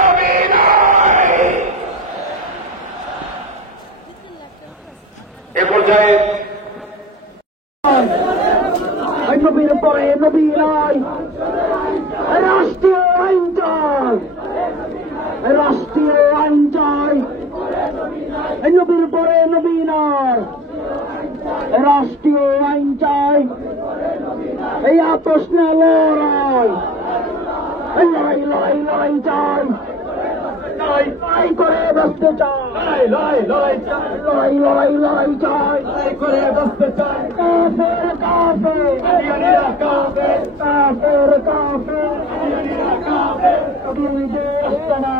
নবী নাই। এ পর্যায়ে নবীর পরে নবী নাই, রাষ্ট্রীয় আইন চাই, রাষ্ট্রীয় আইন চাই। নবীর পরে নবী নাই, রাষ্ট্রীয় আইন চাই। এই আপোষ না লড়াই, লড়াই লড়াই লড়াই চাই, লড়াই করে বসতে চাই, লড়াই লড়াই চাই, লড়াই লড়াই লড়াই চাই, লড়াই করে বসতে চাই। কাফের কাফের কাফের কাফের কাফের তুমি দেশ না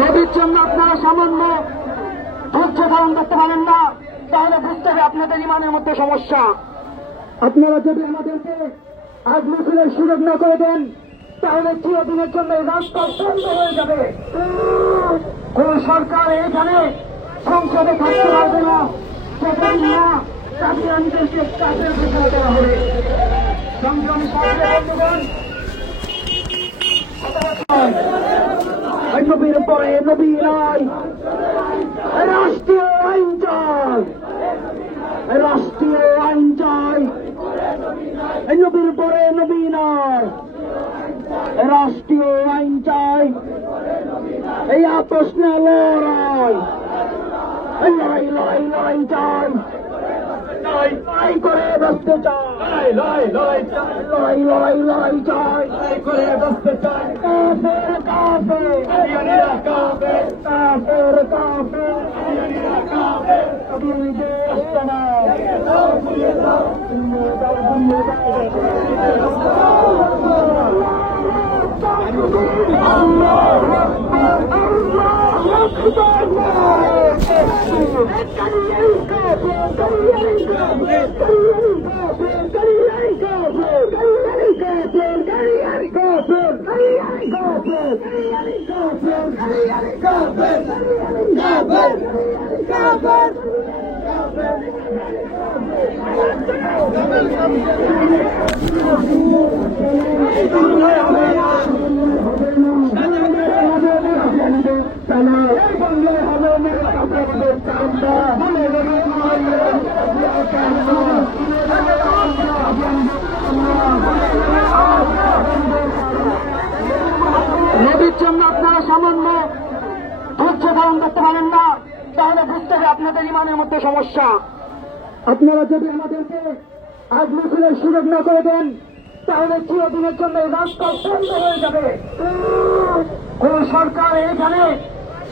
নবীর জন্য আপনারা সামান্য ধৈর্য ধারণ করতে পারেন না, তাহলে বুঝতে হবে আপনাদের ইমানের মধ্যে সমস্যা। আপনারা যদি আমাদেরকে আজ মিছিলের সুযোগ না করে দেন, তাহলে চিরদিনের জন্য এই রাস্তা বন্ধ হয়ে যাবে। কোন সরকার এখানে সংসদে থাকতে পারবে না যতদিন না কাদিয়ানীদেরকে চাপের ঘোষণা দেওয়া হবে। সংগ্রামী বন্ধুগণ, নবীর পরে নবী নাই, রাষ্ট্রীয় আইন চাই, রাষ্ট্রীয় আইন চাই। নবীর পরে নবী নাই, রাষ্ট্রীয় আইন চাই। এই আপোষ না লড়াই, লড়াই লড়াই লড়াই চাই, লড়াই করে বসতে চাই, লড়াই লড়াই চাই, লড়াই লড়াই লড়াই চাই, লড়াই করে বসতে চাই। কাফের কাফের কাফের কাফের কাফের তুমি দেশ না নবীর জন্য আপনারা সামান্য ধৈর্য ধারণ করতে পারেন না, তাহলে বুঝতে হবে আপনাদের ইমানের মধ্যে সমস্যা। আপনারা যদি আমাদেরকে আজ মিছিলের সুযোগ না করে দেন, তাহলে চিরদিনের জন্য এই রাস্তা বন্ধ হয়ে যাবে। কোন সরকার এখানে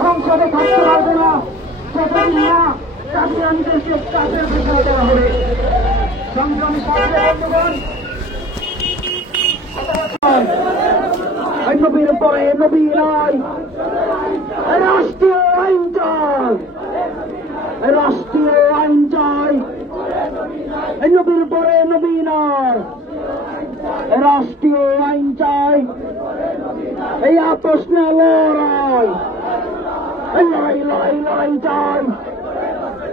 সংসদে থাকতে পারবে না যতদিন না কাদিয়ানীদেরকে চাপের ঘোষণা দেওয়া হবে। সংগ্রামী বন্ধুগণ, নবীর পরে নবী নাই, রাষ্ট্রীয় আইন চাই, রাষ্ট্রীয় আইন চাই। নবীর পরে নবী নাই, রাষ্ট্রীয় আইন চাই। এই আপোষ না লড়াই, লড়াই লড়াই লড়াই চাই,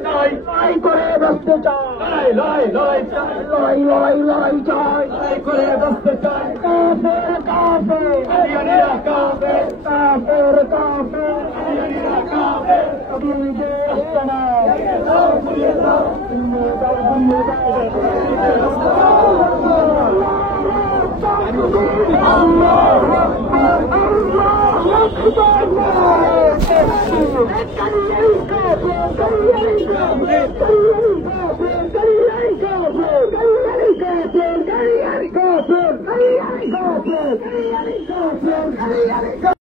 লড়াই করে বসতে চাই, লড়াই লড়াই চাই, লড়াই লড়াই লড়াই চাই, লড়াই করে বসতে চাই। কাফের কাফের কাফের কাফের কাফের তুমি দেশ না কাফের